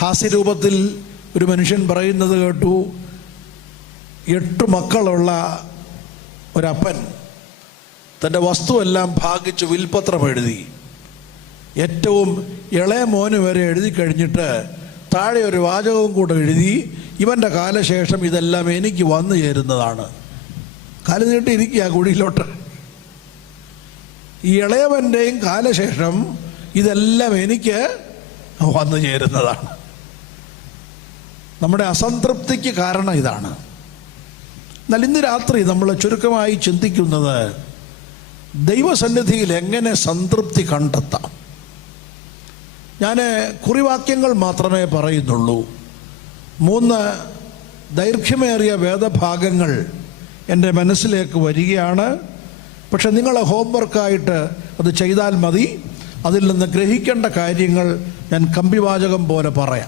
ഹാസ്യരൂപത്തിൽ ഒരു മനുഷ്യൻ പറയുന്നത് കേട്ടു. 8 മക്കളുള്ള ഒരപ്പൻ തൻ്റെ വസ്തുവെല്ലാം ഭാഗിച്ച് വിൽപത്രം എഴുതി. ഏറ്റവും ഇളയ മോന് വരെ എഴുതി കഴിഞ്ഞിട്ട് താഴെ ഒരു വാചകവും കൂടെ എഴുതി, ഇവൻ്റെ കാലശേഷം ഇതെല്ലാം എനിക്ക് വന്നു ചേരുന്നതാണ്. കാല് നീട്ടിയിരിക്കുക കുഴിയിലോട്ട്. ഈ ഇളയവൻ്റെയും കാലശേഷം ഇതെല്ലാം എനിക്ക് വന്നു ചേരുന്നതാണ്. നമ്മുടെ അസംതൃപ്തിക്ക് കാരണം ഇതാണ്. എന്നാൽ ഇന്ന് രാത്രി നമ്മൾ ചുരുക്കമായി ചിന്തിക്കുന്നത് ദൈവസന്നിധിയിൽ എങ്ങനെ സംതൃപ്തി കണ്ടെത്താം. ഞാൻ കുറിവാക്യങ്ങൾ മാത്രമേ പറയുന്നുള്ളൂ. 3 ദൈർഘ്യമേറിയ വേദഭാഗങ്ങൾ എൻ്റെ മനസ്സിലേക്ക് വരികയാണ്. പക്ഷെ നിങ്ങളെ ഹോംവർക്കായിട്ട് അത് ചെയ്താൽ മതി. അതിൽ നിന്ന് ഗ്രഹിക്കേണ്ട കാര്യങ്ങൾ ഞാൻ കമ്പിവാചകം പോലെ പറയാം.